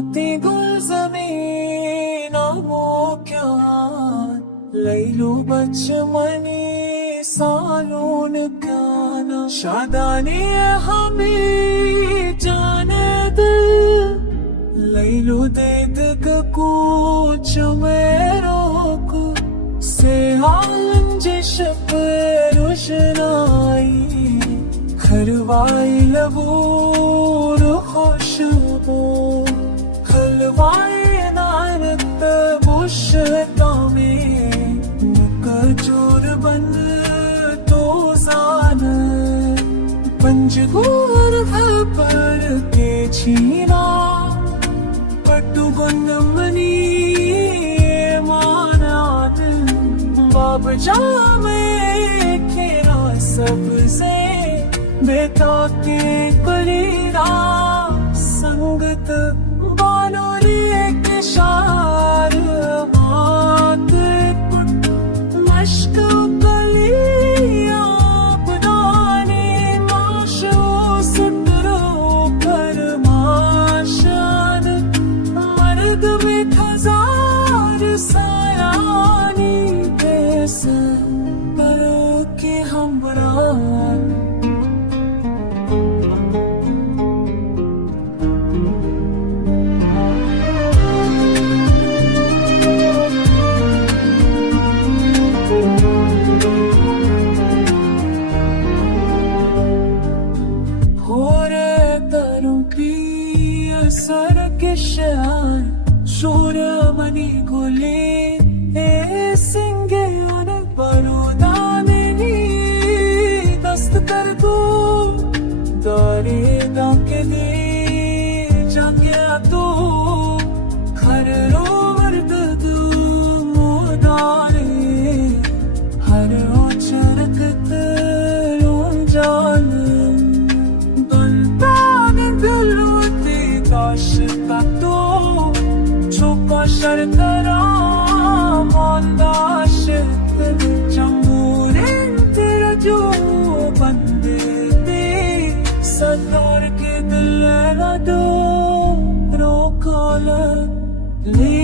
आती गुलज़मीन वो क्या लैलू बचमनी सालून काना शादानी हमें जाने दिल लैलू देद कूच मेरो को से आलंजिश पर रुशनाई खरवाई लबूर खुशबू खलवाई नारत बुशता में कजूर बंद तो जान पंजगूर पर के छीना पट्टू गुंदमनी मानात बाब जामे खेरा सबसे बेटा के कलीरा संगत बानोरी एक शार मात मश्क कलिया बनाने माशो सुटरो पर माशान मर्द में हजार सायानी कैसे करो कि हम बरान सर के शान शोर मनी गोले ए सिंगे अन बरूदानी दस्त कर दो दारे दाके दे जाके तो खर रोवर्द दू मोदारे हर ओचरकत रोन जान तो छुपा शर्तरा मांदाश चंबूरे तेरा जो बंदे दे सतार के दिल दो रोकाल ले